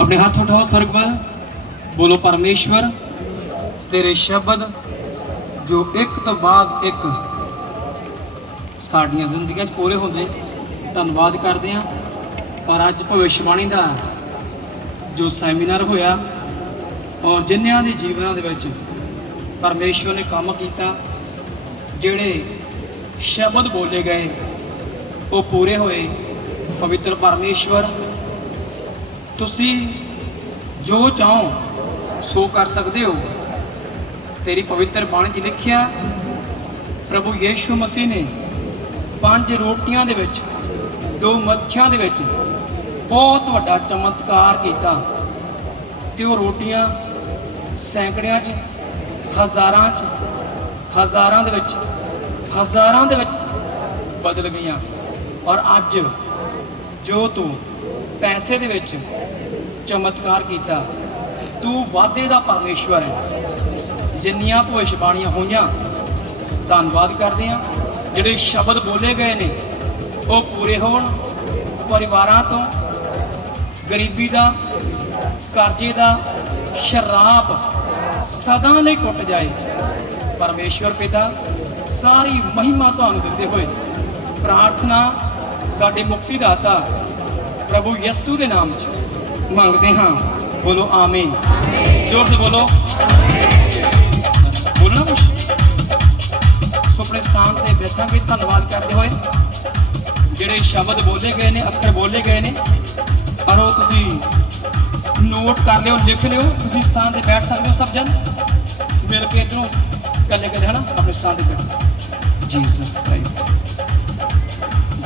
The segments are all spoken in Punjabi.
ਆਪਣੇ ਹੱਥ ਉਠਾਓ ਸਰਗ ਵੱਲ ਬੋਲੋ ਪਰਮੇਸ਼ਵਰ, ਤੇਰੇ ਸ਼ਬਦ ਜੋ ਇੱਕ ਤੋਂ ਬਾਅਦ ਇੱਕ ਸਾਡੀਆਂ ਜ਼ਿੰਦਗੀਆਂ 'ਚ ਪੂਰੇ ਹੁੰਦੇ, ਧੰਨਵਾਦ ਕਰਦੇ ਹਾਂ। ਪਰ ਅੱਜ ਭਵਿੱਖਬਾਣੀ ਦਾ ਜੋ ਸੈਮੀਨਾਰ ਹੋਇਆ ਔਰ ਜਿਨ੍ਹਾਂ ਦੇ ਜੀਵਨਾਂ ਦੇ ਵਿੱਚ ਪਰਮੇਸ਼ਵਰ ਨੇ ਕੰਮ ਕੀਤਾ, ਜਿਹੜੇ ਸ਼ਬਦ ਬੋਲੇ ਗਏ, ਉਹ ਪੂਰੇ ਹੋਏ। ਪਵਿੱਤਰ ਪਰਮੇਸ਼ਵਰ ਤੁਸੀਂ ਜੋ ਚਾਹੋ, ਸੋ ਕਰ ਸਕਦੇ ਹੋ। ਤੇਰੀ ਪਵਿੱਤਰ ਬਾਣੀ 'ਚ ਲਿਖਿਆ, ਪ੍ਰਭੂ ਯੀਸ਼ੂ ਮਸੀਹ ਨੇ ਪੰਜ ਰੋਟੀਆਂ ਦੇ ਵਿੱਚ, ਦੋ ਮੱਛੀਆਂ ਦੇ ਵਿੱਚ ਬਹੁਤ ਵੱਡਾ ਚਮਤਕਾਰ ਕੀਤਾ। ਤੇ ਉਹ ਰੋਟੀਆਂ ਸੈਂਕੜਿਆਂ 'ਚ, ਹਜ਼ਾਰਾਂ 'ਚ, ਹਜ਼ਾਰਾਂ ਦੇ ਵਿੱਚ, ਹਜ਼ਾਰਾਂ ਦੇ ਵਿੱਚ ਬਦਲ ਗਈਆਂ। ਔਰ ਅੱਜ ਜੋ ਤੂੰ ਪੈਸੇ ਦੇ ਵਿੱਚ ਚਮਤਕਾਰ ਕੀਤਾ। ਤੂੰ ਵਾਅਦੇ ਦਾ ਪਰਮੇਸ਼ਵਰ ਹੈ। ਜਿੰਨੀਆਂ ਭਵਿੱਖਬਾਣੀਆਂ ਹੋਈਆਂ, ਧੰਨਵਾਦ ਕਰਦੇ ਹਾਂ। ਜਿਹੜੇ ਸ਼ਬਦ ਬੋਲੇ ਗਏ ਨੇ, ਉਹ ਪੂਰੇ ਹੋਣ। ਪਰਿਵਾਰਾਂ ਤੋਂ, ਗਰੀਬੀ ਦਾ, ਕਰਜ਼ੇ ਦਾ, ਸ਼ਰਾਬ ਸਦਾ ਲਈ ਟੁੱਟ ਜਾਏ। ਪਰਮੇਸ਼ਵਰ ਪਿਤਾ, ਸਾਰੀ ਮਹਿਮਾ ਤੁਹਾਨੂੰ ਦਿੰਦੇ ਹੋਏ ਪ੍ਰਾਰਥਨਾ ਸਾਡੇ ਮੁਕਤੀ ਦਾਤਾ ਪ੍ਰਭੂ ਯਿਸੂ ਦੇ ਨਾਮ 'ਚ। ਮੰਗਦੇ ਹਾਂ। ਬੋਲੋ ਆਮੀਨ। ਜ਼ੋਰ ਸੇ ਬੋਲੋ। ਬੋਲਣਾ ਕੁਛ? ਸੋ ਆਪਣੇ ਸਥਾਨ ਤੇ ਬੈਠਾਂਗੇ ਧੰਨਵਾਦ ਕਰਦੇ ਹੋਏ ਜਿਹੜੇ ਸ਼ਬਦ ਬੋਲੇ ਗਏ ਨੇ, ਅੱਖਰ ਬੋਲੇ ਗਏ ਨੇ ਔਰ ਉਹ ਤੁਸੀਂ ਨੋਟ ਕਰ ਲਿਓ, ਲਿਖ ਲਿਓ, ਤੁਸੀਂ ਸਥਾਨ ਤੇ ਬੈਠ ਸਕਦੇ ਹੋ ਸਭ ਜਨ। ਮਿਲ ਕੇ ਇਧਰੋਂ ਕੱਲੇ ਕੱਲੇ ਹਨਾ, ਆਪਣੇ ਸਥਾਨ ਤੇ ਬੈਠੋ। ਜੀਸਸ ਕ੍ਰਾਈਸਟ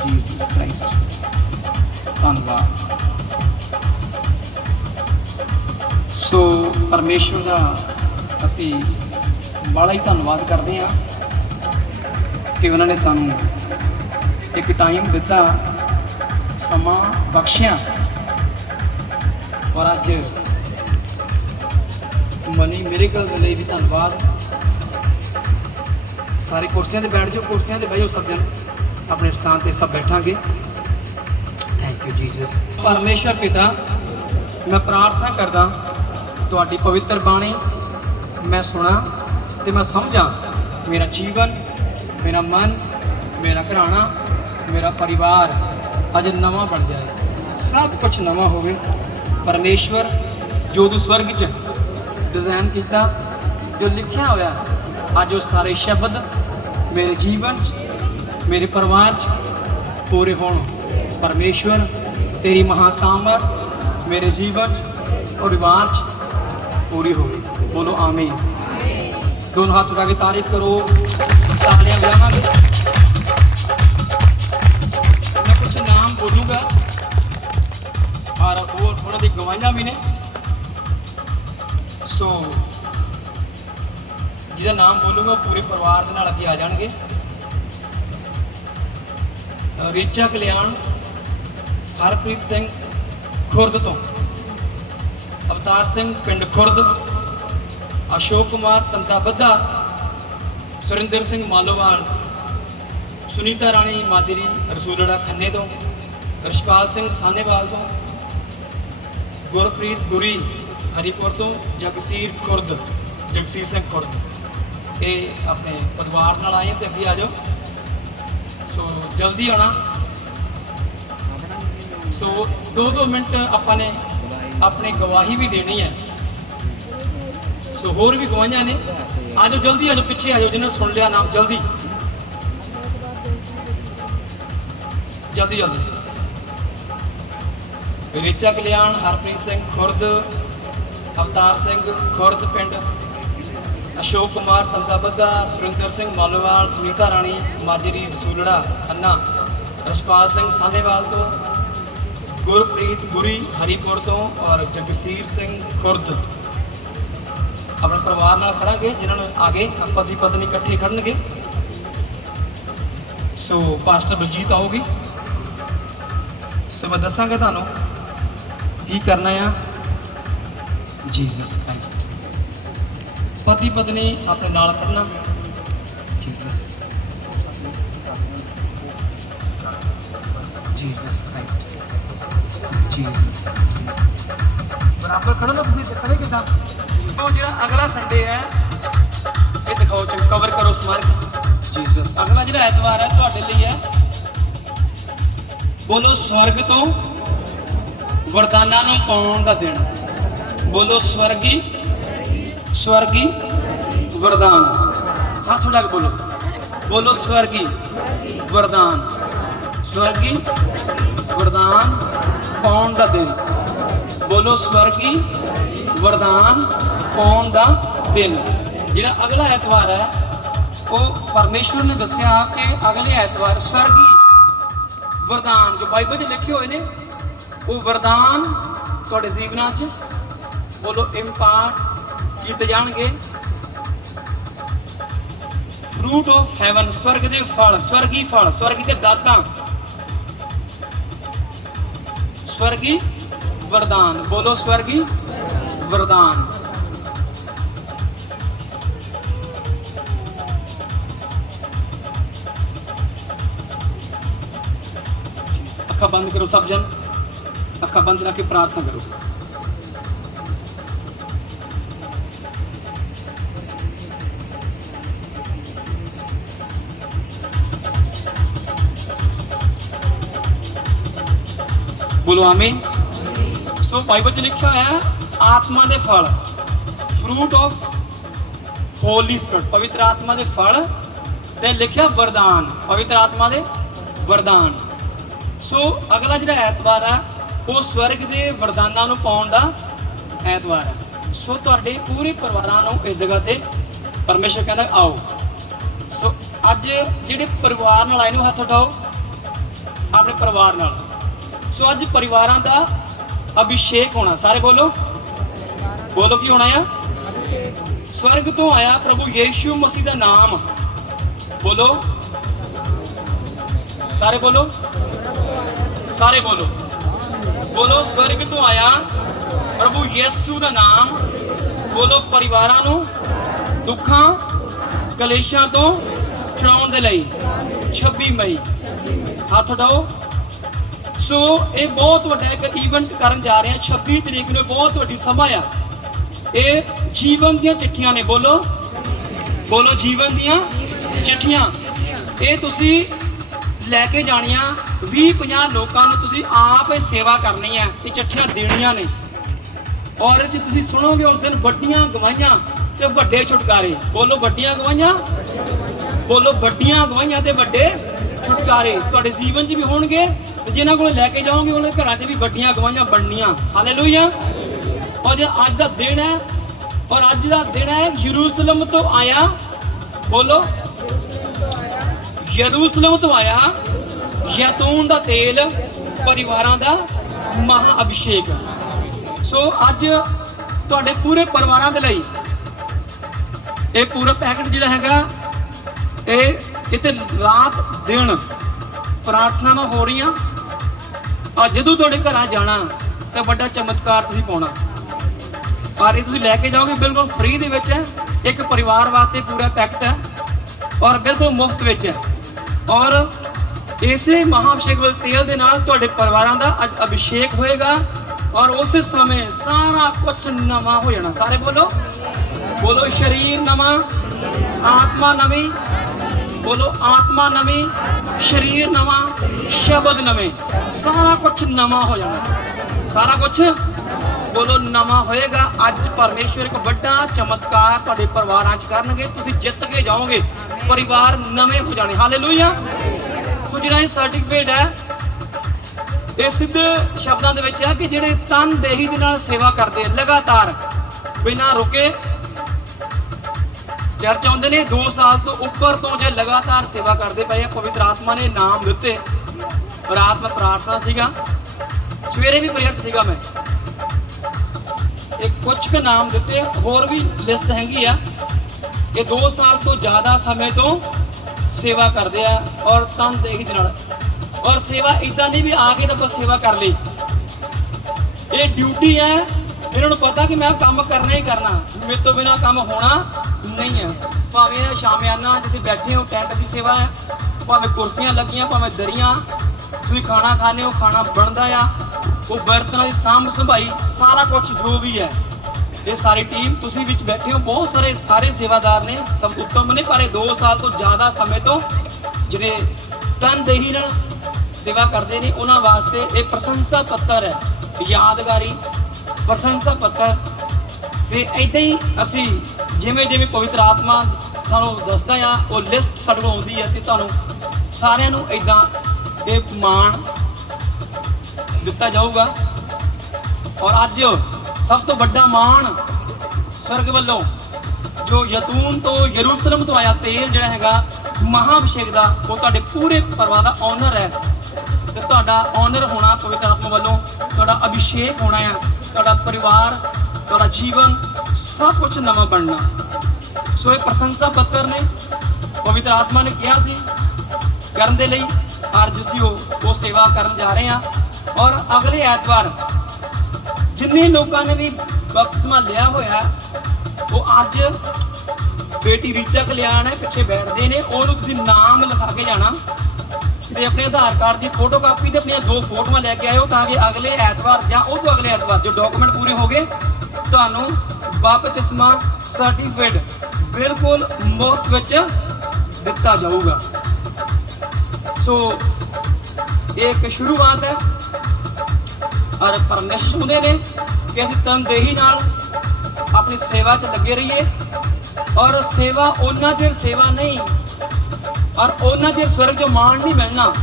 ਜੀਸਸ ਕ੍ਰਾਈਸਟ ਧੰਨਵਾਦ। ਸੋ ਪਰਮੇਸ਼ਵਰ ਦਾ ਅਸੀਂ ਬੜਾ ਹੀ ਧੰਨਵਾਦ ਕਰਦੇ ਹਾਂ ਕਿ ਉਹਨਾਂ ਨੇ ਸਾਨੂੰ ਇੱਕ ਟਾਈਮ ਦਿੱਤਾ, ਸਮਾਂ ਬਖਸ਼ਿਆ। ਔਰ ਅੱਜ ਮਨੀ ਮਿਰੇਕਲ ਦੇ ਲਈ ਵੀ ਧੰਨਵਾਦ। ਸਾਰੇ ਕੁਰਸੀਆਂ ਤੇ ਬੈਠ ਜਾਓ, ਕੁਰਸੀਆਂ ਤੇ ਬਹਿ ਜਾਓ ਸਭ ਜਣ ਆਪਣੇ ਸਥਾਨ ਤੇ ਸਭ ਬੈਠਾਂਗੇ। ਥੈਂਕ ਯੂ ਜੀਸਸ ਪਰਮੇਸ਼ਰ ਪਿਤਾ, ਮੈਂ ਪ੍ਰਾਰਥਨਾ ਕਰਦਾ ਤੁਹਾਡੀ ਪਵਿੱਤਰ ਬਾਣੀ ਮੈਂ ਸੁਣਾ ਤੇ ਮੈਂ ਸਮਝਾਂ। ਮੇਰਾ ਜੀਵਨ, ਮੇਰਾ ਮਨ, ਮੇਰਾ ਘਰਾਣਾ, ਮੇਰਾ ਪਰਿਵਾਰ ਅੱਜ ਨਵਾਂ ਬਣ ਜਾਏ। ਸਭ ਕੁਝ ਨਵਾਂ ਹੋਵੇ। ਪਰਮੇਸ਼ਵਰ ਜੋ ਤੂੰ ਸਵਰਗ 'ਚ ਡਿਜ਼ਾਈਨ ਕੀਤਾ, ਜੋ ਲਿਖਿਆ ਹੋਇਆ, ਅੱਜ ਉਹ ਸਾਰੇ ਸ਼ਬਦ ਮੇਰੇ ਜੀਵਨ 'ਚ, ਮੇਰੇ ਪਰਿਵਾਰ 'ਚ ਪੂਰੇ ਹੋਣ। ਪਰਮੇਸ਼ਵਰ ਤੇਰੀ ਮਹਾਸਾਮਰ ਮੇਰੇ ਜੀਵਨ 'ਚ, ਪਰਿਵਾਰ 'ਚ ਪੂਰੀ ਹੋਵੇ। ਬੋਲੋ ਆਮੀਨ। ਦੋਨੋਂ ਹੱਥ ਉਠਾ ਕੇ ਤਾਰੀਫ ਕਰੋ। ਤਾਲੀਆਂ ਵਜਾਵਾਂਗੇ। ਮੈਂ ਕੁਝ ਨਾਮ ਬੋਲੂੰਗਾ। ਔਰ ਉਹ ਉਹਨਾਂ ਦੀ ਗਵਾਹੀਆਂ ਵੀ ਨੇ। ਸੋ ਜਿਹਦਾ ਨਾਮ ਬੋਲੂਗਾ ਉਹ ਪੂਰੇ ਪਰਿਵਾਰ ਦੇ ਨਾਲ ਅੱਗੇ ਆ ਜਾਣਗੇ। ਅ, ਰੀਚਾ ਕਲਿਆਣ ਹਰਪ੍ਰੀਤ ਸਿੰਘ ਖੁਰਦ ਤੋਂ। ਅਵਤਾਰ ਸਿੰਘ ਪਿੰਡ ਖੁਰਦ, ਅਸ਼ੋਕ ਕੁਮਾਰ ਤੰਤਾਬੱਧਾ ਸੁਰਿੰਦਰ ਸਿੰਘ ਮਾਲੋਵਾਲ, ਸੁਨੀਤਾ ਰਾਣੀ ਮਾਜਰੀ, ਰਸੂਲੜਾ ਖੰਨੇ ਤੋਂ ਰਸ਼ਪਾਲ ਸਿੰਘ ਸਾਨੇਵਾਲ ਤੋਂ, ਗੁਰਪ੍ਰੀਤ ਗੁਰੀ ਹਰੀਪੁਰ ਤੋਂ, ਜਗਸੀਰ ਖੁਰਦ, ਜਗਸੀਰ ਸਿੰਘ ਖੁਰਦ। ਇਹ ਆਪਣੇ ਪਰਿਵਾਰ ਨਾਲ ਆਏ ਤੇ ਅੱਗੇ ਆ ਜਾਓ। ਸੋ ਜਲਦੀ ਆਉਣਾ। ਸੋ 2-2 ਮਿੰਟ ਆਪਾਂ ਨੇ ਆਪਣੀ ਗਵਾਹੀ ਵੀ ਦੇਣੀ ਹੈ। ਸੋ ਹੋਰ ਵੀ ਗਵਾਹੀਆਂ ਨੇ। ਆ ਜਾਓ ਜਲਦੀ ਆ ਜਾਓ ਪਿੱਛੇ ਆ ਜਾਓ ਜਿਹਨੇ ਸੁਣ ਲਿਆ ਨਾਮ, ਜਲਦੀ। ਜਲਦੀ ਜਲਦੀ। ਰਿਚਾ ਕਲਿਆਣ, ਹਰਪ੍ਰੀਤ ਸਿੰਘ ਖੁਰਦ, ਅਵਤਾਰ ਸਿੰਘ ਖੁਰਦ ਪਿੰਡ, ਅਸ਼ੋਕ ਕੁਮਾਰ ਤੰਦਾਬੱਗਾ ਸੁਰਿੰਦਰ ਸਿੰਘ ਮਾਲੋਵਾਲ, ਸੁਨੀਤਾ ਰਾਣੀ, ਮਾਜਰੀ, ਰਸੂਲੜਾ, ਖੰਨਾ ਰਸ਼ਪਾਲ ਸਿੰਘ ਸਾਹਨੇਵਾਲ ਤੋਂ ਗੁਰਪ੍ਰੀਤ ਗੁਰੀ ਹਰੀਪੁਰ ਤੋਂ ਔਰ ਜਗਸੀਰ ਸਿੰਘ ਖੁਰਦ। ਆਪਣੇ ਪਰਿਵਾਰ ਨਾਲ ਖੜਾਂਗੇ, ਜਿਨ੍ਹਾਂ ਨੂੰ ਆਗੇ ਪਤੀ ਪਤਨੀ ਇਕੱਠੇ ਖੜਨਗੇ। ਸੋ ਪਾਸਟਰ ਬਲਜੀਤ ਆਉਗੀ ਸੋ ਮੈਂ ਦੱਸਾਂਗਾ ਤੁਹਾਨੂੰ ਕੀ ਕਰਨਾ ਆ। Jesus Christ. ਪਤੀ ਪਤਨੀ ਆਪਣੇ ਨਾਲ ਖੜਨਾ। Jesus Christ. Jesus. ਬਰਾਬਰ ਖੜੋ ਨਾ ਤੁਸੀਂ ਦੇਖਣੇ ਕਿਦਾਂ? ਉਹ ਜਿਹੜਾ ਅਗਲਾ ਸੰਡੇ ਹੈ ਇਹ ਦਿਖਾਓ ਚੰਗ ਕਵਰ ਕਰੋ ਸਮਾਰਕ ਜੀਸਸ ਅਗਲਾ ਜਿਹੜਾ ਐਤਵਾਰ ਹੈ ਤੁਹਾਡੇ ਲਈ ਹੈ। ਬੋਲੋ ਸਵਰਗ ਤੋਂ ਵਰਦਾਨਾਂ ਨੂੰ ਪਾਉਣ ਦਾ ਦਿਨ। ਬੋਲੋ ਸਵਰਗੀ ਸਵਰਗੀ ਵਰਦਾਨ। ਹੱਥ ਲਾ ਕੇ ਬੋਲੋ। ਬੋਲੋ ਸਵਰਗੀ ਵਰਦਾਨ। ਸਵਰਗੀ ਵਰਦਾਨ ਪਾਉਣ ਦਾ ਦਿਨ। ਬੋਲੋ ਸਵਰਗੀ ਵਰਦਾਨ ਪਾਉਣ ਦਾ ਦਿਨ। ਜਿਹੜਾ ਅਗਲਾ ਐਤਵਾਰ ਹੈ, ਉਹ ਪਰਮੇਸ਼ਵਰ ਨੇ ਦੱਸਿਆ ਕਿ ਅਗਲੇ ਐਤਵਾਰ ਸਵਰਗੀ ਵਰਦਾਨ, ਜੋ ਬਾਈਬਲ 'ਚ ਲਿਖੇ ਹੋਏ ਨੇ, ਉਹ ਵਰਦਾਨ ਤੁਹਾਡੇ ਜੀਵਨਾਂ 'ਚ, ਬੋਲੋ ਇੰਪਾਰਟ ਕੀਤੇ ਜਾਣਗੇ। ਫਰੂਟ ਆਫ ਹੈਵਨ, ਸਵਰਗ ਦੇ ਫਲ, ਸਵਰਗੀ ਫਲ, ਸਵਰਗੀ ਦੇ ਦਾਤਾਂ। ਸਵਰਗੀ ਵਰਦਾਨ ਬੋਲੋ ਸਵਰਗੀ ਵਰਦਾਨ ਅੱਖਾਂ ਬੰਦ ਕਰੋ ਸਭ ਜਨ ਅੱਖਾਂ ਬੰਦ ਰੱਖ ਕੇ ਪ੍ਰਾਰਥਨਾ ਕਰੋ ਬੋਲੋ ਆਮੀਨ। ਸੋ ਬਾਈਬਲ 'ਚ ਲਿਖਿਆ ਹੋਇਆ ਹੈ, ਆਤਮਾ ਦੇ ਫਲ ਫਰੂਟ ਆਫ ਹੋਲੀ ਸਪਿਰਟ ਪਵਿੱਤਰ ਆਤਮਾ ਦੇ ਫਲ ਤੇ ਲਿਖਿਆ ਵਰਦਾਨ, ਪਵਿੱਤਰ ਆਤਮਾ ਦੇ ਵਰਦਾਨ। ਸੋ ਅਗਲਾ ਜਿਹੜਾ ਐਤਵਾਰ ਹੈ, ਉਹ ਸਵਰਗ ਦੇ ਵਰਦਾਨਾਂ ਨੂੰ ਪਾਉਣ ਦਾ ਐਤਵਾਰ ਹੈ। ਸੋ ਤੁਹਾਡੇ ਪੂਰੇ ਪਰਿਵਾਰਾਂ ਨੂੰ ਇਸ ਜਗ੍ਹਾ ਤੇ ਪਰਮੇਸ਼ਰ ਕਹਿੰਦਾ, ਆਓ। ਸੋ ਅੱਜ ਜਿਹੜੇ ਪਰਿਵਾਰ ਨਾਲ ਆਏ ਨੂੰ ਹੱਥ ਉਠਾਓ, ਆਪਣੇ ਪਰਿਵਾਰ ਨਾਲ। ਸੋ ਅੱਜ ਪਰਿਵਾਰਾਂ ਦਾ ਅਭਿਸ਼ੇਕ ਹੋਣਾ, ਸਾਰੇ ਬੋਲੋ। ਬੋਲੋ ਕੀ ਹੋਣਾ ਆ? ਸਵਰਗ ਤੋਂ ਆਇਆ ਪ੍ਰਭੂ ਯੀਸ਼ੂ ਮਸੀਹ ਦਾ ਨਾਮ। ਬੋਲੋ। ਸਾਰੇ ਬੋਲੋ। ਸਾਰੇ ਬੋਲੋ। ਬੋਲੋ, ਸਵਰਗ ਤੋਂ ਆਇਆ ਪ੍ਰਭੂ ਯੀਸ਼ੂ ਦਾ ਨਾਮ। ਬੋਲੋ ਪਰਿਵਾਰਾਂ ਨੂੰ ਦੁੱਖਾਂ, ਕਲੇਸ਼ਾਂ ਤੋਂ ਛੁਡਾਉਣ ਦੇ ਲਈ। 26 ਮਈ। ਹੱਥ ਉਠਾਓ ਸੋ ਇਹ ਬਹੁਤ ਵੱਡਾ ਇੱਕ ਇਵੈਂਟ ਕਰਨ ਜਾ ਰਹੇ ਹਾਂ। 26 ਤਰੀਕ ਨੂੰ ਇਹ ਬਹੁਤ ਵੱਡੀ ਸਮਾਂ ਆ। ਇਹ ਜੀਵਨ ਦੀਆਂ ਚਿੱਠੀਆਂ ਨੇ। ਬੋਲੋ। ਬੋਲੋ, ਜੀਵਨ ਦੀਆਂ ਚਿੱਠੀਆਂ। ਇਹ ਤੁਸੀਂ ਲੈ ਕੇ ਜਾਣੀਆਂ। 20 50 ਲੋਕਾਂ ਨੂੰ ਤੁਸੀਂ ਆਪ ਇਹ ਸੇਵਾ ਕਰਨੀ ਹੈ। ਇਹ ਚਿੱਠੀਆਂ ਦੇਣੀਆਂ ਨੇ। ਔਰ ਜੇ ਤੁਸੀਂ ਸੁਣੋਗੇ ਉਸ ਦਿਨ ਵੱਡੀਆਂ ਗਵਾਹੀਆਂ ਤੇ ਵੱਡੇ ਛੁਟਕਾਰੇ। ਬੋਲੋ, ਵੱਡੀਆਂ ਗਵਾਹੀਆਂ। ਬੋਲੋ, ਵੱਡੀਆਂ ਗਵਾਹੀਆਂ ਤੇ ਵੱਡੇ ਛੁਟਕਾਰੇ ਤੁਹਾਡੇ ਜੀਵਨ 'ਚ ਵੀ ਹੋਣਗੇ ਤੇ ਜਿਨ੍ਹਾਂ ਕੋਲ ਲੈ ਕੇ ਜਾਓਗੇ, ਉਹਨਾਂ ਦੇ ਘਰਾਂ 'ਚ ਵੀ ਵੱਡੀਆਂ ਗਵਾਹੀਆਂ ਬਣਨੀਆਂ। ਹਾਲੇਲੂਇਆ ਔਰ ਜੇ ਅੱਜ ਦਾ ਦਿਨ ਹੈ, ਔਰ ਅੱਜ ਦਾ ਦਿਨ ਹੈ ਯਰੂਸ਼ਲਮ ਤੋਂ ਆਇਆ। ਬੋਲੋ। ਯਰੂਸ਼ਲਮ ਤੋਂ ਆਇਆ ਯੈਤੂਨ ਦਾ ਤੇਲ, ਪਰਿਵਾਰਾਂ ਦਾ ਮਹਾ ਅਭਿਸ਼ੇਕ। ਸੋ ਅੱਜ ਤੁਹਾਡੇ ਪੂਰੇ ਪਰਿਵਾਰਾਂ ਦੇ ਲਈ ਇਹ ਪੂਰਾ ਪੈਕੇਟ ਜਿਹੜਾ ਹੈਗਾ, ਇਹ ਇੱਥੇ ਰਾਤ ਦਿਨ ਪ੍ਰਾਰਥਨਾਵਾਂ ਹੋ ਰਹੀਆਂ ਆ ਜਦੋਂ ਤੁਹਾਡੇ ਘਰਾਂ ਜਾਣਾ, ਤਾਂ ਵੱਡਾ ਚਮਤਕਾਰ ਤੁਸੀਂ ਪਾਉਣਾ। ਪਰ ਇਹ ਤੁਸੀਂ ਲੈ ਕੇ ਜਾਓਗੇ, ਬਿਲਕੁਲ ਫ੍ਰੀ ਦੇ ਵਿੱਚ ਹੈ। ਇੱਕ ਪਰਿਵਾਰ ਵਾਸਤੇ ਪੂਰਾ ਪੈਕਟ ਹੈ ਔਰ ਬਿਲਕੁਲ ਮੁਫਤ ਵਿੱਚ ਹੈ। ਔਰ ਇਸੇ ਮਹਾਅਭਿਸ਼ੇਕ ਵਾਲੇ ਤੇਲ ਦੇ ਨਾਲ ਤੁਹਾਡੇ ਪਰਿਵਾਰਾਂ ਦਾ ਅੱਜ ਅਭਿਸ਼ੇਕ ਹੋਏਗਾ ਔਰ ਉਸ ਸਮੇਂ ਸਾਰਾ ਕੁਝ ਨਵਾਂ ਹੋ ਜਾਣਾ। ਸਾਰੇ ਬੋਲੋ। ਬੋਲੋ, ਸਰੀਰ ਨਵਾਂ, ਆਤਮਾ ਨਵੀਂ। ਬੋਲੋ, ਆਤਮਾ ਨਵੀਂ, ਸਰੀਰ ਨਵਾਂ, ਸ਼ਬਦ ਨਵੇਂ। ਸਾਰਾ ਕੁਝ ਨਵਾਂ ਹੋ ਜਾਣਾ ਸਾਰਾ ਕੁਝ ਬੋਲੋ, ਨਵਾਂ ਹੋਏਗਾ। ਅੱਜ ਪਰਮੇਸ਼ਵਰ ਇੱਕ ਵੱਡਾ, ਚਮਤਕਾਰ ਤੁਹਾਡੇ ਪਰਿਵਾਰਾਂ 'ਚ ਕਰਨਗੇ। ਤੁਸੀਂ ਜਿੱਤ ਕੇ ਜਾਓਗੇ। ਪਰਿਵਾਰ ਨਵੇਂ ਹੋ ਜਾਣੇ। ਹਾਲੇਲੂਇਆ ਸੋ ਜਿਹੜਾ ਇਹ ਸਰਟੀਫਿਕੇਟ ਹੈ, ਇਹ ਸਿੱਧੇ ਸ਼ਬਦਾਂ ਦੇ ਵਿੱਚ ਹੈ ਕਿ ਜਿਹੜੇ ਤਨ ਦੇਹੀ ਦੇ ਨਾਲ ਸੇਵਾ ਕਰਦੇ ਆ, ਲਗਾਤਾਰ, ਬਿਨਾਂ ਰੁਕੇ ਚਰਚ ਆਉਂਦੇ ਨੇ 2 ਸਾਲ ਤੋਂ ਉੱਪਰ ਤੋਂ ਜੇ ਲਗਾਤਾਰ ਸੇਵਾ ਕਰਦੇ ਪਏ ਆ ਪਵਿੱਤਰ ਆਤਮਾ ਨੇ ਨਾਮ ਦਿੱਤੇ ਰਾਤ ਮੈਂ ਪ੍ਰਾਰਥਨਾ ਸੀਗਾ ਸਵੇਰੇ ਵੀ ਪ੍ਰੇਅਰ ਸੀਗਾ ਮੈਂ ਇੱਕ ਕੁਝ ਕੁ ਨਾਮ ਦਿੱਤੇ ਹੋਰ ਵੀ ਲਿਸਟ ਹੈਗੀ ਆ ਇਹ 2 ਸਾਲ ਤੋਂ ਜ਼ਿਆਦਾ ਸਮੇਂ ਤੋਂ ਸੇਵਾ ਕਰਦੇ ਆ ਔਰ ਤਨ ਦੇਹੀ ਦੇ ਨਾਲ ਔਰ ਸੇਵਾ ਇਦਾਂ ਨਹੀਂ ਵੀ ਆ ਕੇ ਤਾਂ ਬਸ ਸੇਵਾ ਕਰ ਲਈ ਇਹ ਡਿਊਟੀ ਹੈ ਇਹਨਾਂ ਨੂੰ ਪਤਾ ਕਿ ਮੈਂ ਕੰਮ ਕਰਨਾ ਹੀ ਕਰਨਾ। ਮੇਰੇ ਤੋਂ ਬਿਨਾ ਕੰਮ ਹੋਣਾ ਨਹੀਂ ਹੈ। ਭਾਵੇਂ ਇਹ ਸ਼ਾਮਿਆਨਾ ਜਿੱਥੇ ਬੈਠੇ ਹੋ, ਟੈਂਟ ਦੀ ਸੇਵਾ ਹੈ, ਭਾਵੇਂ ਕੁਰਸੀਆਂ ਲੱਗੀਆਂ, ਭਾਵੇਂ ਦਰੀਆਂ, ਤੁਸੀਂ ਖਾਣਾ ਖਾਣੇ ਹੋ, ਖਾਣਾ ਬਣਦਾ ਆ। ਉਹ ਬਰਤਨਾਂ ਦੀ ਸਾਂਭ ਸੰਭਾਈ ਸਾਰਾ ਕੁਝ ਜੋ ਵੀ ਹੈ। ਇਹ ਸਾਰੀ ਟੀਮ ਤੁਸੀਂ ਵਿੱਚ ਬੈਠੇ ਹੋ, ਬਹੁਤ ਸਾਰੇ ਸਾਰੇ ਸੇਵਾਦਾਰ ਨੇ, ਸਭ ਉੱਤਮ ਨੇ, ਪਰ ਇਹ 2 ਸਾਲ ਤੋਂ ਜ਼ਿਆਦਾ ਸਮੇਂ ਤੋਂ ਜਿਹੜੇ ਤਨਦੇਹੀ ਨਾਲ ਸੇਵਾ ਕਰਦੇ ਨੇ, ਉਹਨਾਂ ਵਾਸਤੇ ਇਹ ਪ੍ਰਸ਼ੰਸਾ ਪੱਤਰ ਹੈ, ਯਾਦਗਾਰੀ ਪ੍ਰਸ਼ੰਸਾ ਪੱਤਰ ਤੇ ਇਦਾਂ ਹੀ ਅਸੀਂ ਜਿਵੇਂ ਜਿਵੇਂ ਪਵਿੱਤਰ ਆਤਮਾ ਸਾਨੂੰ ਦੱਸਦਾ ਆ, ਉਹ ਲਿਸਟ ਸਾਡੇ ਕੋਲ ਆਉਂਦੀ ਹੈ ਤੇ ਤੁਹਾਨੂੰ ਸਾਰਿਆਂ ਨੂੰ ਇਦਾਂ ਇਹ ਮਾਣ ਦਿੱਤਾ ਜਾਊਗਾ। ਔਰ ਅੱਜ ਸਭ ਤੋਂ ਵੱਡਾ ਮਾਣ ਸਵਰਗ ਵੱਲੋਂ ਜੋ ਯਤੂਨ ਤੋਂ ਯਰੂਸ਼ਲਮ ਤੋਂ ਆਇਆ ਤੇਲ ਜਿਹੜਾ ਹੈਗਾ ਮਹਾਅਭਿਸ਼ੇਕ ਦਾ, ਉਹ ਤੁਹਾਡੇ ਪੂਰੇ ਪਰਿਵਾਰ ਦਾ ਓਨਰ ਹੈ। ਤੇ ਤੁਹਾਡਾ ਓਨਰ ਹੋਣਾ ਪਵਿੱਤਰ ਆਤਮਾ ਵੱਲੋਂ ਤੁਹਾਡਾ ਅਭਿਸ਼ੇਕ ਹੋਣਾ ਆ, ਤੁਹਾਡਾ ਪਰਿਵਾਰ, ਤੁਹਾਡਾ ਜੀਵਨ, ਸਭ ਕੁਝ ਨਵਾਂ ਬਣਨਾ। ਸੋ ਇਹ ਪ੍ਰਸ਼ੰਸਾ ਪੱਤਰ ਨੇ, ਪਵਿੱਤਰ ਆਤਮਾ ਨੇ ਕਿਹਾ ਸੀ, ਕਰਨ ਦੇ ਲਈ ਅੱਜ ਅਸੀਂ ਉਹ ਉਹ ਸੇਵਾ ਕਰਨ ਜਾ ਰਹੇ ਹਾਂ। ਔਰ ਅਗਲੇ ਐਤਵਾਰ ਜਿੰਨੇ ਲੋਕਾਂ ਨੇ ਵੀ ਬਪਤਿਸਮਾ ਲਿਆ ਹੋਇਆ, ਉਹ ਅੱਜ ਬੇਟੀ ਰੀਚਾ ਕਲਿਆਣ ਹੈ, ਪਿੱਛੇ ਬੈਠਦੇ ਨੇ, ਉਹਨੂੰ ਤੁਸੀਂ ਨਾਮ ਲਿਖਾ ਕੇ ਜਾਣਾ। ਤੇ ਆਪਣੇ ਆਧਾਰ ਕਾਰਡ ਦੀ ਫੋਟੋ ਕਾਪੀ ਤੇ ਆਪਣੀਆਂ ਦੋ ਫੋਟੋਆਂ ਲੈ ਕੇ ਆਇਓ ਤਾਂ ਕਿ ਅਗਲੇ ਐਤਵਾਰ ਜਾਂ ਉਹ ਤੋਂ ਅਗਲੇ ਐਤਵਾਰ ਜੋ ਡਾਕੂਮੈਂਟ ਪੂਰੇ ਹੋ ਗਏ, ਤੁਹਾਨੂੰ ਬਪਤਿਸਮਾ ਸਰਟੀਫਿਕੇਟ ਬਿਲਕੁਲ ਮੁਫਤ ਵਿੱਚ ਦਿੱਤਾ ਜਾਊਗਾ। ਸੋ ਇਹ ਇੱਕ ਸ਼ੁਰੂਆਤ ਹੈ। ਔਰ ਪਰਮੇਸ਼ਰ ਚਾਹੁੰਦੇ ਨੇ ਕਿ ਅਸੀਂ ਤਨਦੇਹੀ ਨਾਲ ਆਪਣੀ ਸੇਵਾ 'ਚ ਲੱਗੇ ਰਹੀਏ। ਔਰ ਸੇਵਾ ਉਹਨਾਂ ਚਿਰ ਸੇਵਾ ਨਹੀਂ ਔਰ ਉਹਨਾਂ ਚਿਰ ਸਵਰਗ 'ਚ ਮਾਣ ਨਹੀਂ ਮਿਲਣਾ।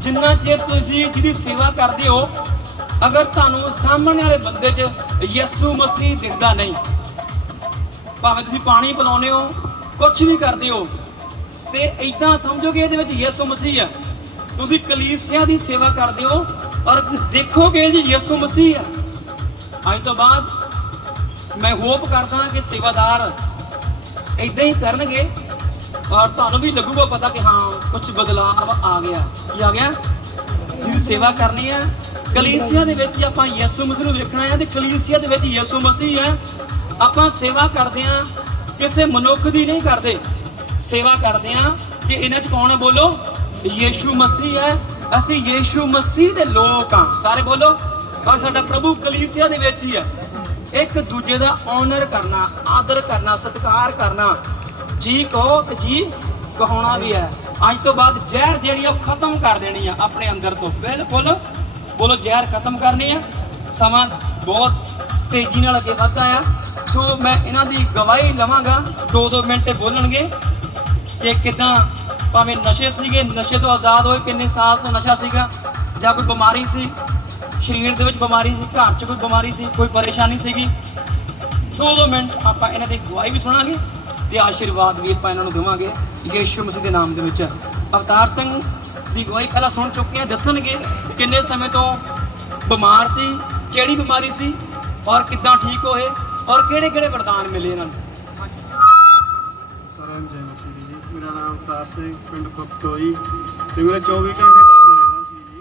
ਜਿੰਨਾ ਚਿਰ ਤੁਸੀਂ ਜਿਹਦੀ ਸੇਵਾ ਕਰਦੇ ਹੋ, ਅਗਰ ਤੁਹਾਨੂੰ ਸਾਹਮਣੇ ਵਾਲੇ ਬੰਦੇ 'ਚ ਯਿਸੂ ਮਸੀਹ ਦਿਖਦਾ ਨਹੀਂ, ਭਾਵੇਂ ਤੁਸੀਂ ਪਾਣੀ ਪਿਲਾਉਂਦੇ ਹੋ ਕੁਝ ਵੀ ਕਰਦੇ ਹੋ, ਤੇ ਇਦਾਂ ਸਮਝੋਗੇ ਇਹਦੇ ਵਿੱਚ ਯਿਸੂ ਮਸੀਹ ਹੈ ਤੁਸੀਂ ਕਲੀਸਿਆ ਦੀ ਸੇਵਾ ਕਰਦੇ ਹੋ ਔਰ ਦੇਖੋਗੇ ਜੀ ਯਿਸੂ ਮਸੀਹ ਹੈ ਅੱਜ ਤੋਂ ਬਾਅਦ ਮੈਂ ਹੋਪ ਕਰਦਾ ਕਿ ਸੇਵਾਦਾਰ ਇਦਾਂ ਹੀ ਕਰਨਗੇ। ਔਰ ਤੁਹਾਨੂੰ ਵੀ ਲੱਗੂਗਾ ਪਤਾ ਕਿ ਹਾਂ ਕੁਝ ਬਦਲਾਅ ਆ ਗਿਆ। ਕੀ ਆ ਗਿਆ? ਜਿਹਦੀ ਸੇਵਾ ਕਰਨੀ ਹੈ। ਕਲੀਸਿਆ ਦੇ ਵਿੱਚ ਆਪਾਂ ਯਿਸੂ ਮਸੀਹ ਨੂੰ ਵੇਖਣਾ ਹੈ ਤੇ ਕਲੀਸਿਆ ਦੇ ਵਿੱਚ ਯਿਸੂ ਮਸੀਹ ਹੈ। ਆਪਾਂ ਸੇਵਾ ਕਰਦੇ ਹਾਂ, ਕਿਸੇ ਮਨੁੱਖ ਦੀ ਨਹੀਂ ਕਰਦੇ। ਸੇਵਾ ਕਰਦੇ ਹਾਂ ਕਿ ਇਹਨਾਂ 'ਚ ਕੌਣ ਹੈ? ਬੋਲੋ, ਯੀਸ਼ੂ ਮਸੀਹ ਹੈ। ਅਸੀਂ ਯੀਸ਼ੂ ਮਸੀਹ ਦੇ ਲੋਕ ਹਾਂ। ਸਾਰੇ ਬੋਲੋ, ਔਰ ਸਾਡਾ ਪ੍ਰਭੂ ਕਲੀਸਿਆ ਦੇ ਵਿੱਚ ਹੀ ਹੈ। ਇੱਕ ਦੂਜੇ ਦਾ ਆਨਰ ਕਰਨਾ, ਆਦਰ ਕਰਨਾ, ਸਤਿਕਾਰ ਕਰਨਾ। ਜੀ ਕਹੋ ਤੇ ਜੀ ਕਹਾਉਣਾ ਵੀ ਹੈ। ਅੱਜ ਤੋਂ ਬਾਅਦ ਜ਼ਹਿਰ ਜਿਹੜੀ ਆ ਉਹ ਖਤਮ ਕਰ ਦੇਣੀ ਆ ਆਪਣੇ ਅੰਦਰ ਤੋਂ। ਬਿਲਕੁਲ। ਬੋਲੋ ਜ਼ਹਿਰ ਖਤਮ ਕਰਨੀ ਆ। ਸਮਾਂ ਬਹੁਤ ਤੇਜ਼ੀ ਨਾਲ ਅੱਗੇ ਵੱਧਦਾ ਆ। ਸੋ ਮੈਂ ਇਹਨਾਂ ਦੀ ਗਵਾਹੀ ਲਵਾਂਗਾ। 2-2 ਮਿੰਟ ਬੋਲਣਗੇ ਕਿ ਕਿਦਾਂ ਭਾਵੇਂ ਨਸ਼ੇ ਸੀਗੇ, ਨਸ਼ੇ ਤੋਂ ਆਜ਼ਾਦ ਹੋਏ, ਕਿੰਨੇ ਸਾਲ ਤੋਂ ਨਸ਼ਾ ਸੀਗਾ, ਜਾਂ ਕੋਈ ਬਿਮਾਰੀ ਸੀ, ਸਰੀਰ ਦੇ ਵਿੱਚ ਬਿਮਾਰੀ ਸੀ, ਘਰ 'ਚ ਕੋਈ ਬਿਮਾਰੀ ਸੀ, ਕੋਈ ਪਰੇਸ਼ਾਨੀ ਸੀਗੀ। ਦੋ ਦੋ ਮਿੰਟ ਆਪਾਂ ਇਹਨਾਂ ਦੀ ਗਵਾਹੀ ਵੀ ਸੁਣਾਂਗੇ। ਤੇ ਆਸ਼ੀਰਵਾਦ ਵੀ ਆਪਾਂ ਇਹਨਾਂ ਨੂੰ ਦੇਵਾਂਗੇ। ਯੀਸ਼ੂ ਮਸੀਹ ਦੇ ਨਾਮ ਦੇ ਵਿੱਚ। ਅਵਤਾਰ ਸਿੰਘ ਦੀ ਗਵਾਹੀ ਪਹਿਲਾਂ ਸੁਣ ਚੁੱਕੇ ਆ, ਦੱਸਣਗੇ ਕਿੰਨੇ ਸਮੇਂ ਤੋਂ ਬਿਮਾਰ ਸੀ, ਕਿਹੜੀ ਬਿਮਾਰੀ ਸੀ ਔਰ ਕਿੱਦਾਂ ਠੀਕ ਹੋਏ ਔਰ ਕਿਹੜੇ ਕਿਹੜੇ ਵਰਦਾਨ ਮਿਲੇ ਇਹਨਾਂ ਨੂੰ। ਸਾਰਿਆਂ ਨੂੰ ਜੈ ਮਸੀਹ ਜੀ। ਮੇਰਾ ਨਾਮ ਅਵਤਾਰ ਸਿੰਘ, ਪਿੰਡ ਖੁਕਤੋਈ ਤੇ ਮੇਰੇ 24 ਘੰਟੇ ਦਰਦ ਰਹਿੰਦਾ ਸੀ ਜੀ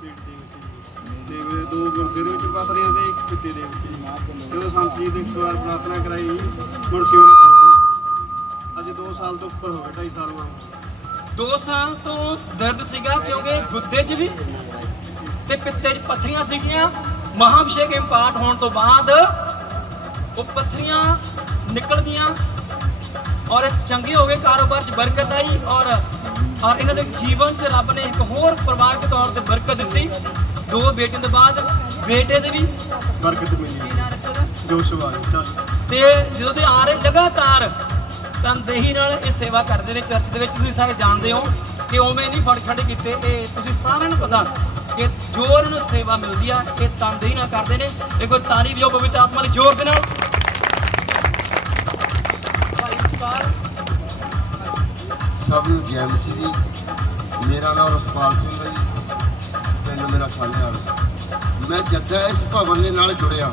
ਪੇਟ ਦੇ ਵਿੱਚ ਜੀ। ਤੇ ਮੇਰੇ ਦੋ ਗੁਰਦੇ ਦੇ ਵਿੱਚ ਪਥਰੀਆਂ ਤੇ ਇੱਕ ਪਿੱਤੇ ਦੇ ਵਿੱਚ ਜਦੋਂ ਸੰਤ ਜੀ ਦੇ ਇੱਕ ਵਾਰ ਪ੍ਰਾਰਥਨਾ ਕਰਾਈ, ਮੁੜ ਕੇ ਸਾਲ ਤੋਂ ਉੱਪਰ ਹੋ ਗਏ 2.5 ਸਾਲ ਵਾਂ ਦੋ ਸਾਲ ਤੋਂ ਦਰਦ ਸੀਗਾ ਕਿਉਂਕਿ ਗੁੱਦੇ 'ਚ ਵੀ ਤੇ ਪਿੱਤੇ 'ਚ ਪੱਥਰੀਆਂ ਸੀਗੀਆਂ। ਮਹਾਭਿਸ਼ੇਕ ਇੰਪਾਰਟ ਹੋਣ ਤੋਂ ਬਾਅਦ ਉਹ ਪੱਥਰੀਆਂ ਨਿਕਲ ਗਈਆਂ ਔਰ ਚੰਗੇ ਹੋ ਗਏ ਕਾਰੋਬਾਰ 'ਚ ਬਰਕਤ ਆਈ ਔਰ ਔਰ ਇਹਨਾਂ ਦੇ ਜੀਵਨ 'ਚ ਰੱਬ ਨੇ ਇੱਕ ਹੋਰ ਪਰਿਵਾਰਕ ਤੌਰ ਤੇ ਬਰਕਤ ਦਿੱਤੀ। ਦੋ ਬੇਟਿਆਂ ਦੇ ਬਾਅਦ ਬੇਟੇ ਦੇ ਵੀ ਬਰਕਤ ਮਿਲੀ? ਜੋਸ਼ਵਾ ਤਾਂ ਤੇ ਜਦੋਂ ਦੇ ਆ ਰਹੇ ਲਗਾਤਾਰ ਤਨਦੇਹੀ ਨਾਲ ਇਹ ਸੇਵਾ ਕਰਦੇ ਨੇ ਚਰਚ ਦੇ ਵਿੱਚ। ਤੁਸੀਂ ਸਾਰੇ ਜਾਣਦੇ ਹੋ ਕਿ ਉਵੇਂ ਨਹੀਂ ਫੜ ਖੜੇ ਕੀਤੇ। ਇਹ ਤੁਸੀਂ ਸਾਰਿਆਂ ਨੂੰ ਪਤਾ ਕਿ ਜੋਰ ਨੂੰ ਸੇਵਾ ਮਿਲਦੀ ਆ, ਇਹ ਤਨਦੇਹੀ ਨਾਲ ਕਰਦੇ ਨੇ। ਇੱਕ ਵਾਰ ਤਾਲੀ ਦਿਓ ਪਵਿੱਤਰ ਆਤਮਾ ਦੀ ਜ਼ੋਰ ਦੇ ਨਾਲ। ਭਾਈ ਵਿਸ਼ਵਾਲ। ਸਭ ਨੂੰ ਜੈ ਮਸੀਹ ਦੀ ਮੇਰਾ ਨਾਮ ਰਸਪਾਲ ਸਿੰਘ ਹੈ ਜੀ। ਪਿੰਡ ਮੇਰਾ ਸਾਨੇਵਾਲ। ਮੈਂ ਜੱਦਾ ਇਸ ਭਵਨ ਦੇ ਨਾਲ ਜੁੜਿਆ।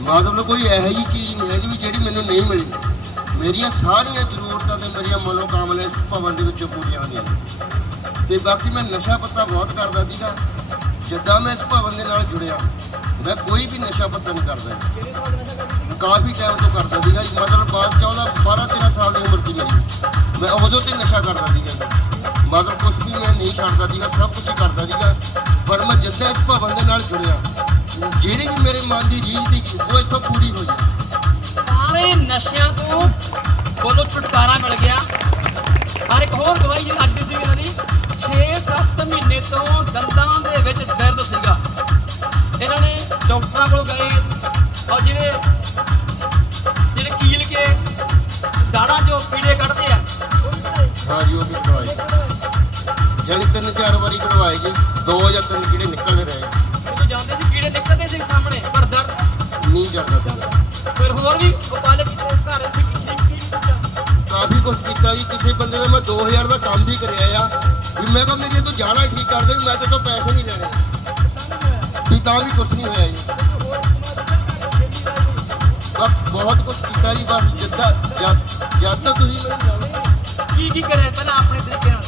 ਮਤਲਬ ਕੋਈ ਇਹੋ ਜਿਹੀ ਚੀਜ਼ ਨਹੀਂ ਹੈਗੀ ਵੀ ਜਿਹੜੀ ਮੈਨੂੰ ਨਹੀਂ ਮਿਲੀ। ਮੇਰੀਆਂ ਸਾਰੀਆਂ ਜ਼ਰੂਰਤਾਂ ਤੇ ਮੇਰੀਆਂ ਮਨੋਕਾਮਨਾ ਇਸ ਭਵਨ ਦੇ ਵਿੱਚੋਂ ਪੂਰੀਆਂ ਹੋਈਆਂ ਨੇ। ਤੇ ਬਾਕੀ ਮੈਂ ਨਸ਼ਾ ਪੱਤਾ ਬਹੁਤ ਕਰਦਾ ਸੀਗਾ। ਜਿੱਦਾਂ ਮੈਂ ਇਸ ਭਵਨ ਦੇ ਨਾਲ ਜੁੜਿਆ, ਮੈਂ ਕੋਈ ਵੀ ਨਸ਼ਾ ਪੱਤਾ ਨਹੀਂ ਕਰਦਾ। ਕਾਫੀ ਟਾਈਮ ਤੋਂ ਕਰਦਾ ਸੀਗਾ ਜੀ। ਮਤਲਬ ਬਾਅਦ 14 12 13 ਸਾਲ ਦੀ ਉਮਰ ਸੀ ਮੇਰੀ। ਮੈਂ ਉਦੋਂ ਤੇ ਨਸ਼ਾ ਕਰਦਾ ਸੀਗਾ ਮਤਲਬ ਕੁਝ ਵੀ ਮੈਂ ਨਹੀਂ ਛੱਡਦਾ ਸੀਗਾ, ਸਭ ਕੁਝ ਹੀ ਕਰਦਾ ਸੀਗਾ। ਪਰ ਮੈਂ ਜਿੱਦਾਂ ਇਸ ਭਵਨ ਦੇ ਨਾਲ ਜੁੜਿਆ, ਜਿਹੜੀ ਵੀ ਮੇਰੇ ਮਨ ਦੀ ਰੀਝ ਸੀ ਉਹ ਇੱਥੋਂ ਪੂਰੀ ਹੋਈ ਹੈ ਸਾਰੇ ਨਸ਼ਿਆਂ ਤੋਂ ਬੋਲੋ ਛੁਟਕਾਰਾ ਮਿਲ ਗਿਆ। ਔਰ ਇੱਕ ਹੋਰ ਗਵਾਹੀ ਲੱਗਦੀ ਸੀ ਇਹਨਾਂ ਦੀ 6-7 ਮਹੀਨੇ ਤੋਂ ਦੰਦਾਂ ਦੇ ਵਿੱਚ ਦਰਦ ਸੀਗਾ। ਇਹਨਾਂ ਨੇ ਡਾਕਟਰਾਂ ਕੋਲ ਗਏ ਔਰ ਜਿਹੜੇ ਜਿਹੜੇ ਕੀਲ ਕੇ ਦਾੜਾਂ 'ਚੋਂ ਕੀੜੇ ਕੱਢਦੇ ਆ। ਹਾਂ ਜੀ ਉਹ ਵੀ ਕਢਵਾਏ ਜਾਣੀ ਤਿੰਨ ਚਾਰ ਵਾਰੀ ਕਢਵਾਏ ਜੀ, ਦੋ ਜਾਂ ਤਿੰਨ ਕੰਮ ਵੀ ਕਰਿਆ ਆ। ਵੀ ਮੈਂ ਕਿਹਾ ਮੇਰੀ ਤੂੰ ਜਾਣਾ ਠੀਕ ਕਰ ਦੇ ਵੀ ਮੈਂ ਤੇ ਤੋਂ ਪੈਸੇ ਨਹੀਂ ਲੈਣੇ। ਵੀ ਤਾਂ ਵੀ ਕੁਝ ਨਹੀਂ ਹੋਇਆ ਜੀ। ਬਸ ਬਹੁਤ ਕੁਝ ਕੀਤਾ ਜੀ ਬਸ ਜਿੱਦਾਂ ਜਦ ਜਦ ਤੋਂ ਤੁਸੀਂ ਮੈਨੂੰ ਜਾਣੋ। ਕੀ ਕੀ ਕਰਿਆ ਪਹਿਲਾਂ ਆਪਣੇ ਤਰੀਕੇ ਨਾਲ?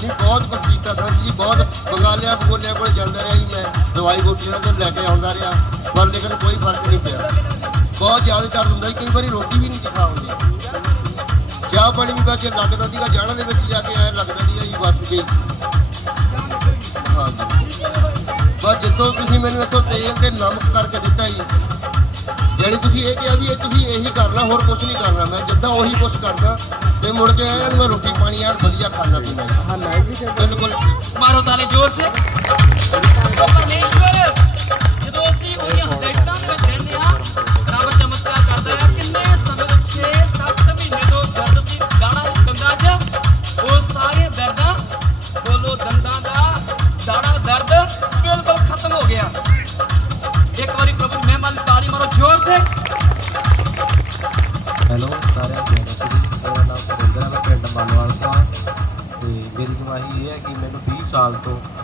ਨਹੀਂ ਬਹੁਤ ਕੁਝ ਕੀਤਾ ਸੰਤ ਜੀ ਬਹੁਤ ਬੰਗਾਲਿਆਂ ਬਗੋਲਿਆਂ ਕੋਲ ਜਾਂਦਾ ਰਿਹਾ ਜੀ ਮੈਂ। ਦਵਾਈ ਬੂਟੀਆਂ ਤੋਂ ਲੈ ਕੇ ਆਉਂਦਾ ਰਿਹਾ ਪਰ ਲੇਕਿਨ ਕੋਈ ਫ਼ਰਕ ਨਹੀਂ ਪਿਆ। ਬਹੁਤ ਜ਼ਿਆਦਾ ਦਰਦ ਹੁੰਦਾ ਸੀ ਕਈ ਵਾਰੀ ਪਾਣੀ ਵੀ ਬਚ ਲੱਗਦਾ ਸੀਗਾ ਜਾਣਾ ਦੇ ਵਿੱਚ ਜਾ ਕੇ ਐ ਲੱਗਦਾ ਸੀਗਾ ਜੀ ਬਸ ਕੇ। ਬਸ ਜਦੋਂ ਤੁਸੀਂ ਮੈਨੂੰ ਇੱਥੋਂ ਤੇਲ ਤੇ ਨਮਕ ਕਰਕੇ ਦਿੱਤਾ ਜੀ ਜਿਹੜੀ ਤੁਸੀਂ ਇਹ ਕਿਹਾ ਵੀ ਇਹ ਤੁਸੀਂ ਇਹੀ ਕਰਨਾ ਹੋਰ ਕੁਝ ਨਹੀਂ ਕਰਨਾ। ਮੈਂ ਜਿੱਦਾਂ ਉਹੀ ਕੁਝ ਕਰਦਾ ਤੇ ਮੁੜ ਕੇ ਐਨ ਮੈਂ ਰੋਟੀ ਪਾਣੀ ਯਾਰ ਵਧੀਆ ਖਾਣਾ ਪੀਣਾ ਹਾਂ ਮੈਂ ਵੀ ਬਿਲਕੁਲ ਮਾਰੋ ਤਾਲੇ ਜ਼ੋਰ ਸੇ। ਪਰਮੇਸ਼ਵਰ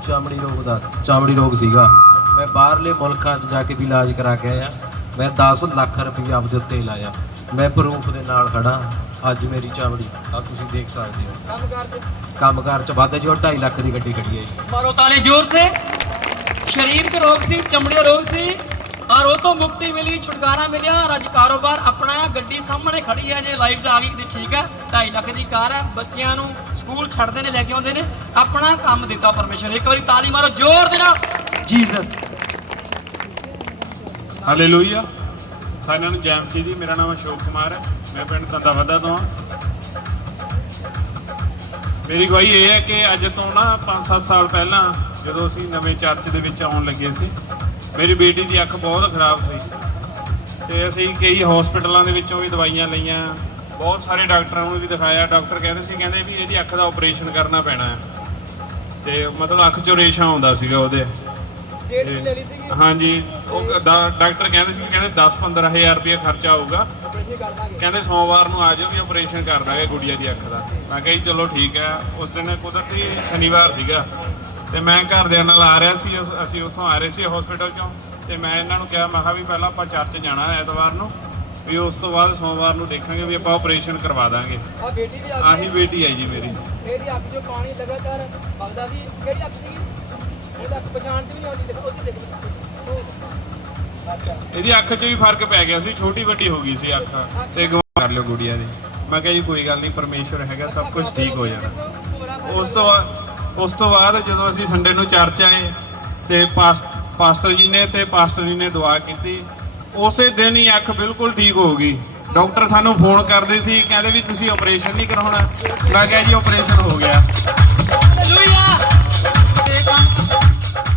ਚਮੜੀ ਰੋਗ ਦਾ ਚਮੜੀ ਰੋਗ ਸੀਗਾ। ਮੈਂ ਬਾਹਰਲੇ ਮੁਲਕਾਂ 'ਚ ਜਾ ਕੇ ਵੀ ਇਲਾਜ ਕਰਾ ਕੇ ਆਇਆ। ਮੈਂ 10 ਲੱਖ ਰੁਪਏ ਆਪਦੇ ਉੱਤੇ ਲਾਇਆ। ਮੈਂ ਪ੍ਰੂਫ ਦੇ ਨਾਲ ਖੜਾ। ਅੱਜ ਮੇਰੀ ਚਮੜੀ ਆ ਤੁਸੀਂ ਦੇਖ ਸਕਦੇ ਹੋ। ਕੰਮ ਕਰ ਚ? ਕੰਮਕਾਰ 'ਚ ਵੱਧ ਜੀ ਉਹ 2.5 ਲੱਖ ਦੀ ਗੱਡੀ ਖੜੀ ਹੈ ਜੀ। ਮਾਰੋ ਤਾਲੇ ਜ਼ੋਰ ਸੇ। ਸਰੀਰਕ ਰੋਗ ਸੀ ਚਮੜੀ ਦਾ ਰੋਗ ਸੀ। ਔਰ ਤੋਂ ਮੁਕਤੀ ਮਿਲੀ, ਛੁਟਕਾਰਾ ਮਿਲਿਆ। ਅੱਜ ਕਾਰੋਬਾਰ ਆਪਣਾ ਗੱਡੀ ਸਾਹਮਣੇ ਖੜੀ ਹੈ ਜੇ ਲਾਈਵ 'ਚ ਗਈ ਤੇ ਠੀਕ ਹੈ। 2.5 ਲੱਖ ਦੀ ਕਾਰ ਹੈ, ਬੱਚਿਆਂ ਨੂੰ ਸਕੂਲ ਛੱਡਦੇ ਨੇ, ਲੈ ਕੇ ਆਉਂਦੇ ਨੇ। ਆਪਣਾ ਕੰਮ ਦਿੱਤਾ ਪਰਮੇਸ਼ਰ ਇੱਕ ਵਾਰੀ ਤਾਲੀ ਮਾਰੋ, ਜ਼ੋਰ ਦੇ ਨਾਲ। ਜੀਸਸ ਹਾਲੇਲੂਇਆ ਸਾਰਿਆਂ ਨੂੰ ਜੈਮ ਸੀ ਜੀ। ਮੇਰਾ ਨਾਮ ਅਸ਼ੋਕ ਕੁਮਾਰ ਹੈ। ਮੈਂ ਪਿੰਡ ਤੰਦਾਵਦਾ ਤੋਂ ਹਾਂ। ਮੇਰੀ ਗਵਾਹੀ ਇਹ ਹੈ ਕਿ ਅੱਜ ਤੋਂ ਨਾ 5-7 ਸਾਲ ਪਹਿਲਾਂ ਜਦੋਂ ਅਸੀਂ ਨਵੇਂ ਚਰਚ ਦੇ ਵਿੱਚ ਆਉਣ ਲੱਗੇ ਸੀ ਮੇਰੀ ਬੇਟੀ ਦੀ ਅੱਖ ਬਹੁਤ ਖਰਾਬ ਸੀ ਤੇ ਅਸੀਂ ਕਈ ਹਸਪੀਟਲਾਂ ਦੇ ਵਿੱਚੋਂ ਵੀ ਦਵਾਈਆਂ ਲਈਆਂ। ਬਹੁਤ ਸਾਰੇ ਡਾਕਟਰਾਂ ਨੂੰ ਵੀ ਦਿਖਾਇਆ। ਡਾਕਟਰ ਕਹਿੰਦੇ ਸੀ ਕਹਿੰਦੇ ਵੀ ਇਹਦੀ ਅੱਖ ਦਾ ਆਪਰੇਸ਼ਨ ਕਰਨਾ ਪੈਣਾ ਹੈ। ਤੇ ਮਤਲਬ ਅੱਖ ਚੋਂ ਰੇਸ਼ਾ ਆਉਂਦਾ ਸੀਗਾ ਉਹਦੇ। ਡੇਟ ਵੀ ਲੈ ਲਈ ਸੀਗੀ। ਹਾਂਜੀ ਉਹ ਡਾਕਟਰ ਕਹਿੰਦੇ ਸੀ ਕਹਿੰਦੇ 10 ਹਜ਼ਾਰ ਰੁਪਏ ਖਰਚਾ ਆਊਗਾ। ਆਪਰੇਸ਼ਨ ਕਰ ਦਾਂਗੇ। ਕਹਿੰਦੇ ਸੋਮਵਾਰ ਨੂੰ ਆ ਜਾਓ ਵੀ ਆਪਰੇਸ਼ਨ ਕਰ ਦਾਂਗੇ ਗੁੜੀਆ ਦੀ ਅੱਖ ਦਾ। ਮੈਂ ਕਿਹਾ ਜੀ ਚਲੋ ਠੀਕ ਹੈ। ਉਸ ਦਿਨ ਕੁਦਰਤੀ ਸ਼ਨੀਵਾਰ ਸੀਗਾ। ਤੇ ਮੈਂ ਘਰਦਿਆਂ ਨਾਲ ਆ ਰਿਹਾ ਸੀ ਅਸ- ਅਸੀਂ ਉੱਥੋਂ ਆ ਰਹੇ ਸੀ ਹਸਪੀਟਲ ਚੋਂ ਤੇ ਮੈਂ ਇਹਨਾਂ ਨੂੰ ਕਿਹਾ ਮੈਂ ਕਿਹਾ ਵੀ ਪਹਿਲਾਂ ਆਪਾਂ ਚਰਚ ਜਾਣਾ ਐਤਵਾਰ ਨੂੰ ਵੀ ਉਸ ਤੋਂ ਬਾਅਦ ਸੋਮਵਾਰ ਨੂੰ ਦੇਖਾਂਗੇ ਵੀ ਆਪਾਂ ਆਪਰੇਸ਼ਨ ਕਰਵਾ ਦਾਂਗੇ। ਆ ਬੇਟੀ ਵੀ ਆ ਆਹੀ ਬੇਟੀ ਹੈ ਜੀ ਮੇਰੀ। ਇਹਦੀ ਅੱਖ 'ਚੋਂ ਪਾਣੀ ਲਗਾਤਾਰ ਵਗਦਾ ਸੀ ਕਿਹੜੀ ਅੱਖ ਸੀ? ਉਹਦੀ ਅੱਖ ਪਛਾਣ 'ਚ ਨਹੀਂ ਆਉਂਦੀ ਦੇਖੋ ਉਹਦੀ ਦੇਖ ਅੱਛਾ। ਇਹਦੀ ਅੱਖ 'ਚ ਵੀ ਫ਼ਰਕ ਪੈ ਗਿਆ ਸੀ ਛੋਟੀ ਵੱਡੀ ਹੋ ਗਈ ਸੀ ਅੱਖ। ਤੇ ਗਵਾ ਕਰ ਲਿਓ ਗੁੜੀਆ ਦੀ। ਮੈਂ ਕਿਹਾ ਜੀ ਕੋਈ ਗੱਲ ਨਹੀਂ ਪਰਮੇਸ਼ਵਰ ਹੈਗਾ ਸਭ ਕੁਝ ਠੀਕ ਹੋ ਜਾਣਾ। ਉਸ ਤੋਂ ਬਾਅਦ ਉਸ ਤੋਂ ਬਾਅਦ ਜਦੋਂ ਅਸੀਂ ਸੰਡੇ ਨੂੰ ਚਰਚ ਆਏ ਤੇ ਪਾਸ- ਪਾਸਟਰ ਜੀ ਨੇ ਤੇ ਪਾਸਟਰ ਜੀ ਨੇ ਦੁਆ ਕੀਤੀ, ਉਸੇ ਦਿਨ ਹੀ ਅੱਖ ਬਿਲਕੁਲ ਠੀਕ ਹੋ ਗਈ। ਡਾਕਟਰ ਸਾਨੂੰ ਫੋਨ ਕਰਦੇ ਸੀ, ਕਹਿੰਦੇ ਵੀ ਤੁਸੀਂ ਆਪਰੇਸ਼ਨ ਨਹੀਂ ਕਰਾਉਣਾ। ਮੈਂ ਕਿਹਾ ਜੀ ਆਪਰੇਸ਼ਨ ਹੋ ਗਿਆ। ਕੰਮ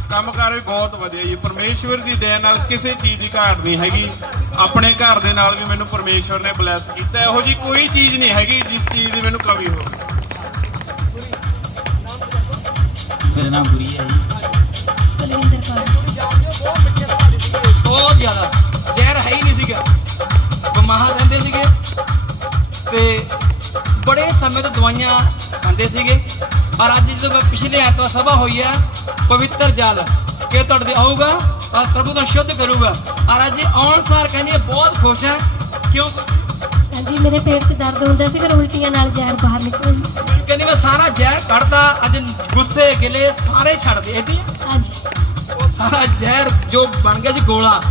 ਕੰਮਕਾਰ ਵੀ ਬਹੁਤ ਵਧੀਆ ਜੀ। ਪਰਮੇਸ਼ਵਰ ਦੀ ਦਇਆ ਨਾਲ ਕਿਸੇ ਚੀਜ਼ ਦੀ ਘਾਟ ਨਹੀਂ ਹੈਗੀ। ਆਪਣੇ ਘਰ ਦੇ ਨਾਲ ਵੀ ਮੈਨੂੰ ਪਰਮੇਸ਼ਵਰ ਨੇ ਬਲੈਸ ਕੀਤਾ। ਇਹੋ ਜੀ ਕੋਈ ਚੀਜ਼ ਨਹੀਂ ਹੈਗੀ ਜਿਸ ਚੀਜ਼ ਦੀ ਮੈਨੂੰ ਕਮੀ ਹੋਵੇ। ਨਾਮ ਗੁਰੀ ਹੈ ਜੀ। ਕੁਲਵਿੰਦਰ ਕੌਰ। ਬਹੁਤ ਜ਼ਿਆਦਾ। ਜ਼ਹਿਰ ਹੈ ਹੀ ਨਹੀਂ ਸੀਗਾ। ਬਿਮਾਰ ਰਹਿੰਦੇ ਸੀਗੇ। ਤੇ ਬੜੇ ਸਮੇਂ ਤੋਂ ਦਵਾਈਆਂ ਖਾਂਦੇ ਸੀਗੇ। ਪਰ ਅੱਜ ਜਦੋਂ ਮੈਂ ਪਿਛਲੇ ਐਤਵਾਰ ਸਭਾ ਹੋਈ ਆ ਪਵਿੱਤਰ ਜਲ ਕਿ ਤੁਹਾਡੇ ਤੇ ਆਊਗਾ ਔਰ ਪ੍ਰਭੂ ਨੂੰ ਸ਼ੁੱਧ ਕਰੂਗਾ। ਔਰ ਅੱਜ ਆਉਣ ਸਾਰ ਕਹਿੰਦੀ ਹੈ ਬਹੁਤ ਖੁਸ਼ ਹੈ ਕਿਉਂ ਹਾਂਜੀ ਮੇਰੇ ਪੇਟ 'ਚ ਦਰਦ ਹੁੰਦਾ ਸੀ ਫਿਰ ਉਲਟੀਆਂ ਨਾਲ ਜ਼ਹਿਰ ਬਾਹਰ ਨਿਕਲ ਕਹਿੰਦੀ ਮੈਂ ਸਾਰਾ ਜ਼ਹਿਰ ਕੱਢਦਾ ਅੱਜ ਗੁੱਸੇ ਗਿਲੇ ਸਾਰੇ ਛੱਡ ਦੇ ਇਹਦੀ ਹਾਂਜੀ। ਉਹ ਸਾਰਾ ਜ਼ਹਿਰ ਜੋ ਬਣ ਗਿਆ ਸੀ ਗੋਲਾ।